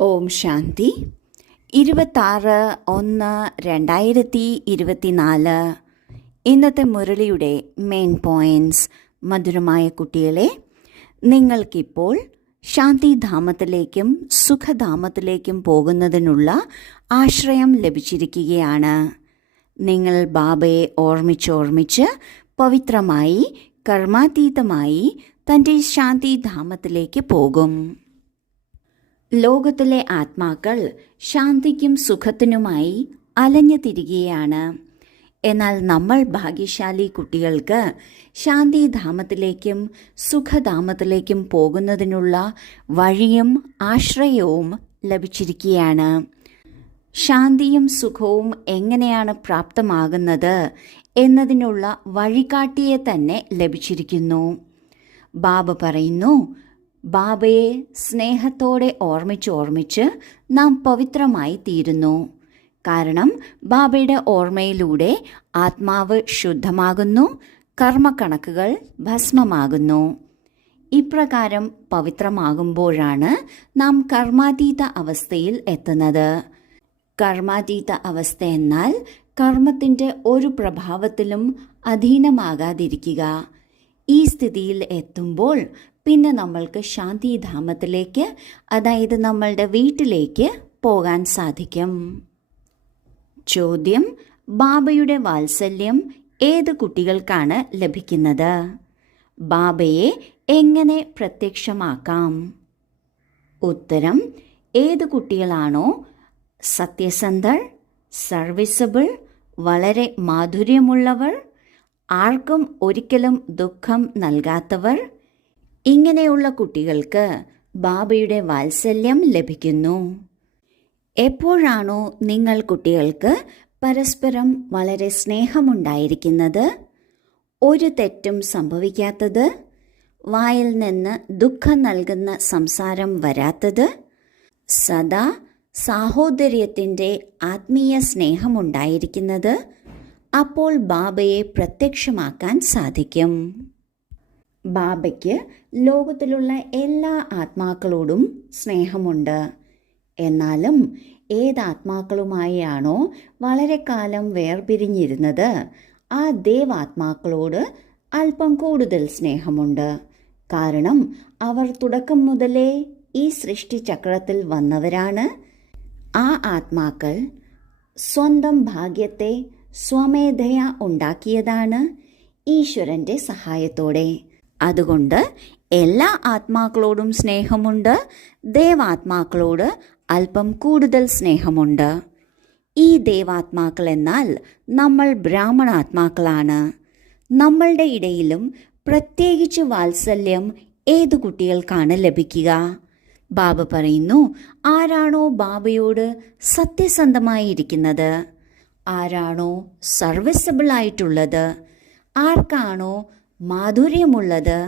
ഓം ശാന്തി 26/1/2024. ഇന്നത്തെ മുരളിയുടെ main points. മധുരമായ കുട്ടികളെ, നിങ്ങൾക്കിപ്പോൾ ശാന്തിധാമത്തിലേക്കും സുഖധാമത്തിലേക്കും പോകുന്നതിനുള്ള ആശ്രയം ലഭിച്ചിരിക്കുകയാണ്. നിങ്ങൾ ബാബയെ ഓർമ്മിച്ച് പവിത്രമായി കർമാതീതമായി തൻ്റെ ശാന്തിധാമത്തിലേക്ക് പോകും. ലോകത്തിലെ ആത്മാക്കൾ ശാന്തിക്കും സുഖത്തിനുമായി അലഞ്ഞു തിരികെയാണ്. എന്നാൽ നമ്മൾ ഭാഗ്യശാലി കുട്ടികൾക്ക് ശാന്തിധാമത്തിലേക്കും സുഖധാമത്തിലേക്കും പോകുന്നതിനുള്ള വഴിയും ആശ്രയവും ലഭിച്ചിരിക്കുകയാണ്. ശാന്തിയും സുഖവും എങ്ങനെയാണ് പ്രാപ്തമാകുന്നത് എന്നതിനുള്ള വഴികാട്ടിയെ തന്നെ ലഭിച്ചിരിക്കുന്നു. ബാബ പറയുന്നു, ബാബയെ സ്നേഹത്തോടെ ഓർമ്മിച്ച് നാം പവിത്രമായി തീരുന്നു. കാരണം ബാബയുടെ ഓർമ്മയിലൂടെ ആത്മാവ് ശുദ്ധമാകുന്നു, കർമ്മക്കണക്കുകൾ ഭസ്മമാകുന്നു. ഇപ്രകാരം പവിത്രമാകുമ്പോഴാണ് നാം കർമാതീത അവസ്ഥയിൽ എത്തുന്നത്. കർമാതീത അവസ്ഥ എന്നാൽ കർമ്മത്തിൻ്റെ ഒരു പ്രഭാവത്തിലും അധീനമാകാതിരിക്കുക. ഈ സ്ഥിതിയിൽ എത്തുമ്പോൾ പിന്നെ നമ്മൾക്ക് ശാന്തിധാമത്തിലേക്ക്, അതായത് നമ്മളുടെ വീട്ടിലേക്ക് പോകാൻ സാധിക്കും. ചോദ്യം: ബാബയുടെ വാത്സല്യം ഏത് കുട്ടികൾക്കാണ് ലഭിക്കുന്നത്? ബാബയെ എങ്ങനെ പ്രത്യക്ഷമാക്കാം? ഉത്തരം: ഏത് കുട്ടികളാണോ സത്യസന്ധർ, സർവീസബിൾ, വളരെ മാധുര്യമുള്ളവർ, ആർക്കും ഒരിക്കലും ദുഃഖം നൽകാത്തവർ, ഇങ്ങനെയുള്ള കുട്ടികൾക്ക് ബാബയുടെ വാത്സല്യം ലഭിക്കുന്നു. എപ്പോഴാണോ നിങ്ങൾ കുട്ടികൾക്ക് പരസ്പരം വളരെ സ്നേഹമുണ്ടായിരിക്കുന്നത്, ഒരു തെറ്റും സംഭവിക്കാത്തത്, വായിൽ നിന്ന് ദുഃഖം നൽകുന്ന സംസാരം വരാത്തത്, സദാ സാഹോദര്യത്തിൻ്റെ ആത്മീയ സ്നേഹമുണ്ടായിരിക്കുന്നത്, അപ്പോൾ ബാബയെ പ്രത്യക്ഷമാക്കാൻ സാധിക്കും. ബാബയ്ക്ക് ലോകത്തിലുള്ള എല്ലാ ആത്മാക്കളോടും സ്നേഹമുണ്ട്. എന്നാലും ഏതാത്മാക്കളുമായാണോ വളരെ കാലം വേർപിരിഞ്ഞിരുന്നത്, ആ ദേവാത്മാക്കളോട് അല്പം കൂടുതൽ സ്നേഹമുണ്ട്. കാരണം അവർ തുടക്കം മുതലേ ഈ സൃഷ്ടിചക്രത്തിൽ വന്നവരാണ്. ആ ആത്മാക്കൾ സ്വന്തം ഭാഗ്യത്തെ സ്വമേധയാ ഉണ്ടാക്കിയതാണ്, ഈശ്വരൻ്റെ സഹായത്തോടെ. അതുകൊണ്ട് എല്ലാ ആത്മാക്കളോടും സ്നേഹമുണ്ട്. ദേവാത്മാക്കളോട് അല്പം കൂടുതൽ സ്നേഹമുണ്ട്. ഈ ദേവാത്മാക്കൾ എന്നാൽ നമ്മൾ ബ്രാഹ്മണാത്മാക്കളാണ്. നമ്മളുടെ ഇടയിലും പ്രത്യേകിച്ച് വാത്സല്യം ഏതു കുട്ടികൾക്കാണ് ലഭിക്കുക? ബാബ പറയുന്നു, ആരാണോ ബാബയോട് സത്യസന്ധമായിരിക്കുന്നത്, ആരാണോ സർവീസബിൾ ആയിട്ടുള്ളത്, ആർക്കാണോ മാധുര്യമുള്ളത്,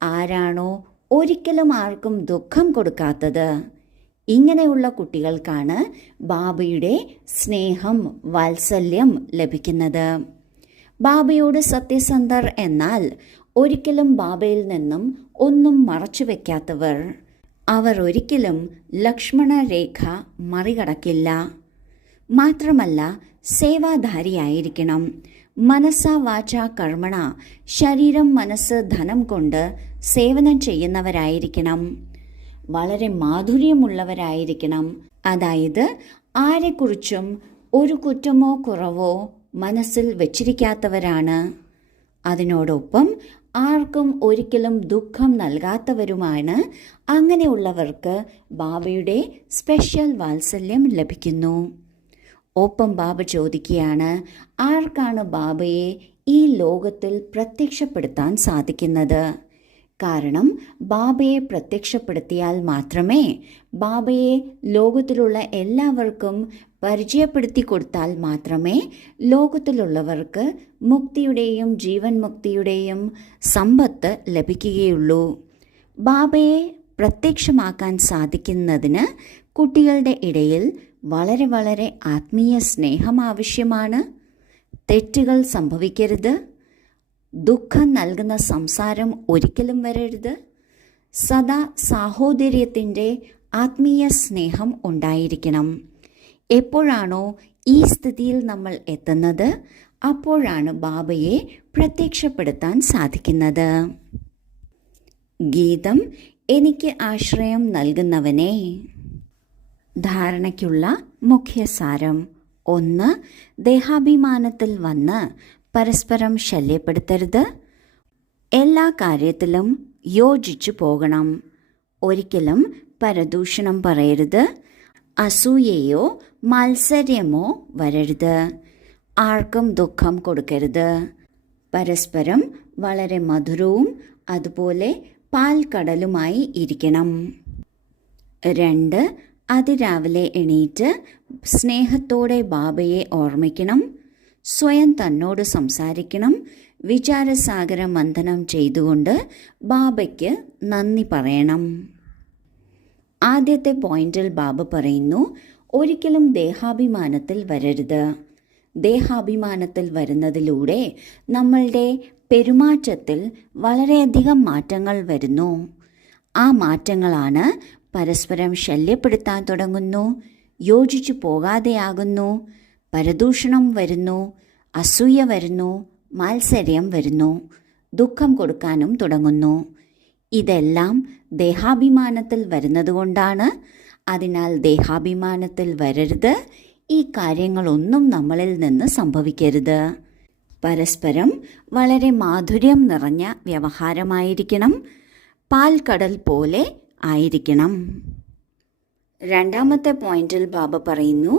ആരാണോ ഒരിക്കലും ആർക്കും ദുഃഖം കൊടുക്കാത്തത്, ഇങ്ങനെയുള്ള കുട്ടികൾക്കാണ് ബാബയുടെ സ്നേഹം, വാത്സല്യം ലഭിക്കുന്നത്. ബാബയോട് സത്യസന്ധർ എന്നാൽ ഒരിക്കലും ബാബയിൽ നിന്നും ഒന്നും മറച്ചു വയ്ക്കാത്തവർ. അവർ ഒരിക്കലും ലക്ഷ്മണ രേഖ മറികടക്കില്ല. മാത്രമല്ല സേവാധാരിയായിരിക്കണം. മനസ്സ വാച കർമ്മണ, ശരീരം മനസ്സ് ധനം കൊണ്ട് സേവനം ചെയ്യുന്നവരായിരിക്കണം. വളരെ മാധുര്യമുള്ളവരായിരിക്കണം. അതായത് ആരെക്കുറിച്ചും ഒരു കുറ്റമോ കുറവോ മനസ്സിൽ വച്ചിരിക്കാത്തവരാണ്. അതിനോടൊപ്പം ആർക്കും ഒരിക്കലും ദുഃഖം നൽകാത്തവരുമാണ്. അങ്ങനെയുള്ളവർക്ക് ബാബയുടെ സ്പെഷ്യൽ വാത്സല്യം ലഭിക്കുന്നു. ഒപ്പം ബാബ ചോദിക്കുകയാണ്, ആർക്കാണ് ബാബയെ ഈ ലോകത്തിൽ പ്രത്യക്ഷപ്പെടുത്താൻ സാധിക്കുന്നത്? കാരണം ബാബയെ പ്രത്യക്ഷപ്പെടുത്തിയാൽ മാത്രമേ, ബാബയെ ലോകത്തിലുള്ള എല്ലാവർക്കും പരിചയപ്പെടുത്തി കൊടുത്താൽ മാത്രമേ ലോകത്തിലുള്ളവർക്ക് മുക്തിയുടെയും ജീവൻ മുക്തിയുടെയും സമ്പത്ത് ലഭിക്കുകയുള്ളൂ. ബാബയെ പ്രത്യക്ഷമാക്കാൻ സാധിക്കുന്നതിന് കുട്ടികളുടെ ഇടയിൽ വളരെ വളരെ ആത്മീയ സ്നേഹം ആവശ്യമാണ്. തെറ്റുകൾ സംഭവിക്കരുത്. ദുഃഖം നൽകുന്ന സംസാരം ഒരിക്കലും വരരുത്. സദാ സാഹോദര്യത്തിൻ്റെ ആത്മീയ സ്നേഹം ഉണ്ടായിരിക്കണം. എപ്പോഴാണോ ഈ സ്ഥിതിയിൽ നമ്മൾ എത്തുന്നത്, അപ്പോഴാണ് ബാബയെ പ്രത്യക്ഷപ്പെടുത്താൻ സാധിക്കുന്നത്. ഗീതം: എനിക്ക് ആശ്രയം നൽകുന്നവനെ. ധാരണയ്ക്കുള്ള മുഖ്യസാരം: 1. ദേഹാഭിമാനത്തിൽ വന്ന് പരസ്പരം ശല്യപ്പെടുത്തരുത്. എല്ലാ കാര്യത്തിലും യോജിച്ചു പോകണം. ഒരിക്കലും പരദൂഷണം പറയരുത്. അസൂയയോ മത്സര്യമോ വരരുത്. ആർക്കും ദുഃഖം കൊടുക്കരുത്. പരസ്പരം വളരെ മധുരവും അതുപോലെ പാൽക്കടലുമായി ഇരിക്കണം. 2. അതിരാവിലെ എണീറ്റ് സ്നേഹത്തോടെ ബാബയെ ഓർമ്മിക്കണം. സ്വയം തന്നോട് സംസാരിക്കണം. വിചാരസാഗര മന്ഥനം ചെയ്തുകൊണ്ട് ബാബയ്ക്ക് നന്ദി പറയണം. ആദ്യത്തെ പോയിന്റിൽ ബാബ പറയുന്നു, ഒരിക്കലും ദേഹാഭിമാനത്തിൽ വരരുത്. ദേഹാഭിമാനത്തിൽ വരുന്നതിലൂടെ നമ്മളുടെ പെരുമാറ്റത്തിൽ വളരെയധികം മാറ്റങ്ങൾ വരുന്നു. ആ മാറ്റങ്ങളാണ് പരസ്പരം ശല്യപ്പെടുത്താൻ തുടങ്ങുന്നു, യോജിച്ചു പോകാതെയാകുന്നു, പരദൂഷണം വരുന്നു, അസൂയ വരുന്നു, മാത്സര്യം വരുന്നു, ദുഃഖം കൊടുക്കാനും തുടങ്ങുന്നു. ഇതെല്ലാം ദേഹാഭിമാനത്തിൽ വരുന്നതുകൊണ്ടാണ്. അതിനാൽ ദേഹാഭിമാനത്തിൽ വരരുത്. ഈ കാര്യങ്ങളൊന്നും നമ്മളിൽ നിന്ന് സംഭവിക്കരുത്. പരസ്പരം വളരെ മാധുര്യം നിറഞ്ഞ വ്യവഹാരമായിരിക്കണം. പാൽക്കടൽ പോലെ ആയിരിക്കണം. രണ്ടാമത്തെ പോയിന്റിൽ ബാബ പറയുന്നു,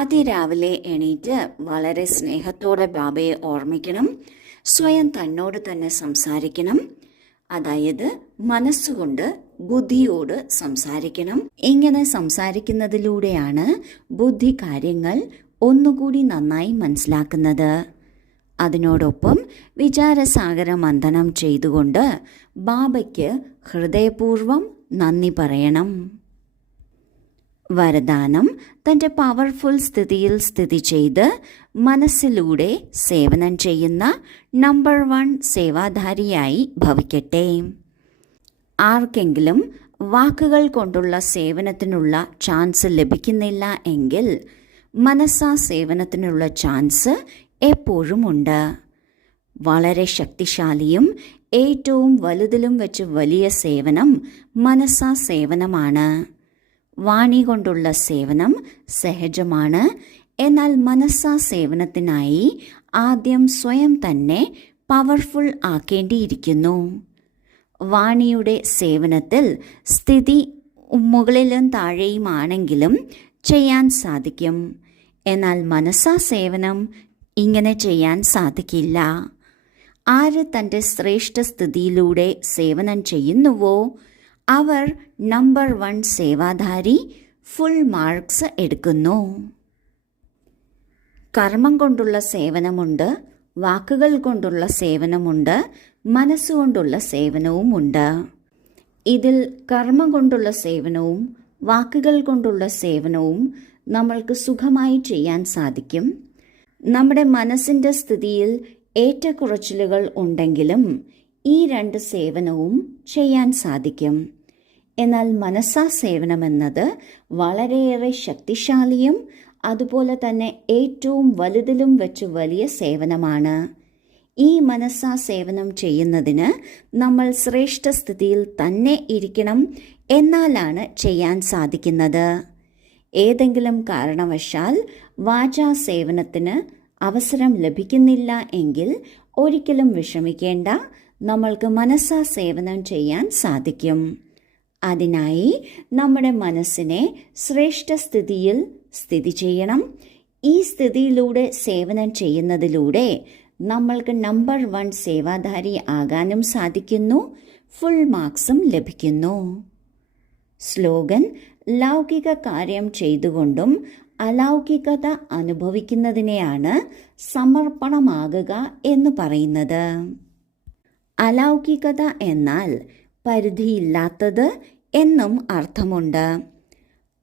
അതിരാവിലെ എണീറ്റ് വളരെ സ്നേഹത്തോടെ ബാബയെ ഓർമ്മിക്കണം. സ്വയം തന്നോട് തന്നെ സംസാരിക്കണം. അതായത് മനസ്സുകൊണ്ട് ബുദ്ധിയോട് സംസാരിക്കണം. ഇങ്ങനെ സംസാരിക്കുന്നതിലൂടെയാണ് ബുദ്ധി കാര്യങ്ങൾ ഒന്നുകൂടി നന്നായി മനസ്സിലാക്കുന്നത്. അതിനോടൊപ്പം വിചാരസാഗര മന്ഥനം ചെയ്തുകൊണ്ട് ബാബയ്ക്ക് ഹൃദയപൂർവ്വം നന്ദി പറയണം. വരദാനം: തൻ്റെ പവർഫുൾ സ്ഥിതിയിൽ സ്ഥിതി ചെയ്ത് മനസ്സിലൂടെ സേവനം ചെയ്യുന്ന നമ്പർ 1 സേവാധാരിയായി ഭവിക്കട്ടെ. ആർക്കെങ്കിലും വാക്കുകൾ കൊണ്ടുള്ള സേവനത്തിനുള്ള ചാൻസ് ലഭിക്കുന്നില്ല എങ്കിൽ മനസ്സാ സേവനത്തിനുള്ള ചാൻസ് എപ്പോഴും ഉണ്ട്. വളരെ ശക്തിശാലിയും ഏറ്റവും വലുതിലും വെച്ച് വലിയ സേവനം മനസ്സാ സേവനമാണ്. വാണി കൊണ്ടുള്ള സേവനം സഹജമാണ്. എന്നാൽ മനസ്സാ സേവനത്തിനായി ആദ്യം സ്വയം തന്നെ പവർഫുൾ ആക്കേണ്ടിയിരിക്കുന്നു. വാണിയുടെ സേവനത്തിൽ സ്ഥിതി മുകളിലും താഴെയുമാണെങ്കിലും ചെയ്യാൻ സാധിക്കും. എന്നാൽ മനസ്സാ സേവനം ഇങ്ങനെ ചെയ്യാൻ സാധിക്കില്ല. ആര് തൻ്റെ ശ്രേഷ്ഠ സ്ഥിതിയിലൂടെ സേവനം ചെയ്യുന്നുവോ അവർ നമ്പർ 1 സേവാധാരി ഫുൾ മാർക്സ് എടുക്കുന്നു. കർമ്മം കൊണ്ടുള്ള സേവനമുണ്ട്, വാക്കുകൾ കൊണ്ടുള്ള സേവനമുണ്ട്, മനസ്സുകൊണ്ടുള്ള സേവനവുമുണ്ട്. ഇതിൽ കർമ്മം കൊണ്ടുള്ള സേവനവും വാക്കുകൾ കൊണ്ടുള്ള സേവനവും നമ്മൾക്ക് സുഖമായി ചെയ്യാൻ സാധിക്കും. നമ്മുടെ മനസ്സിൻ്റെ സ്ഥിതിയിൽ ഏറ്റക്കുറച്ചിലുകൾ ഉണ്ടെങ്കിലും ഈ 2 സേവനവും ചെയ്യാൻ സാധിക്കും. എന്നാൽ മനസ്സാ സേവനമെന്നത് വളരെയേറെ ശക്തിശാലിയും അതുപോലെ തന്നെ ഏറ്റവും വലുതിലും വെച്ച് വലിയ സേവനമാണ്. ഈ മനസ്സാ സേവനം ചെയ്യുന്നതിന് നമ്മൾ ശ്രേഷ്ഠ സ്ഥിതിയിൽ തന്നെ ഇരിക്കണം. എന്നാലാണ് ചെയ്യാൻ സാധിക്കുന്നത്. ഏതെങ്കിലും കാരണവശാൽ വാചാ സേവനത്തിന് അവസരം ലഭിക്കുന്നില്ല എങ്കിൽ ഒരിക്കലും വിഷമിക്കേണ്ട. നമ്മൾക്ക് മനസ്സാ സേവനം ചെയ്യാൻ സാധിക്കും. അതിനായി നമ്മുടെ മനസ്സിനെ ശ്രേഷ്ഠ സ്ഥിതിയിൽ സ്ഥിതി ചെയ്യണം. ഈ സ്ഥിതിയിലൂടെ സേവനം ചെയ്യുന്നതിലൂടെ നമ്മൾക്ക് നമ്പർ 1 സേവാധാരി ആകാനും സാധിക്കുന്നു. ഫുൾ മാർക്സും ലഭിക്കുന്നു. സ്ലോഗൻ: ലൗകിക കാര്യം ചെയ്തുകൊണ്ടും അലൗകികത അനുഭവിക്കുന്നതിനെയാണ് സമർപ്പണമാകുക എന്ന് പറയുന്നത്. അലൗകികത എന്നാൽ പരിധിയില്ലാത്തത് എന്നും അർത്ഥമുണ്ട്.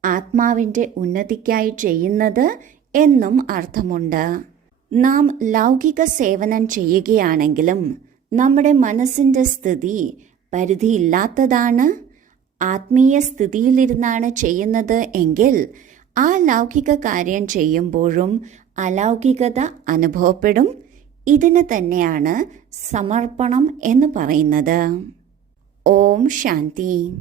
ആത്മാവിൻ്റെ ഉന്നതിക്കായി ചെയ്യുന്നത് എന്നും അർത്ഥമുണ്ട്. നാം ലൗകിക സേവനം ചെയ്യുകയാണെങ്കിലും നമ്മുടെ മനസ്സിൻ്റെ സ്ഥിതി പരിധിയില്ലാത്തതാണ്. ആത്മീയ സ്ഥിതിയിലിരുന്നാണ് ചെയ്യുന്നത് എങ്കിൽ ആ ലൗകിക കാര്യം ചെയ്യുമ്പോഴും അലൗകികത അനുഭവപ്പെടും. ഇതിന് തന്നെയാണ് സമർപ്പണം എന്ന് പറയുന്നത്. ഓം ശാന്തി.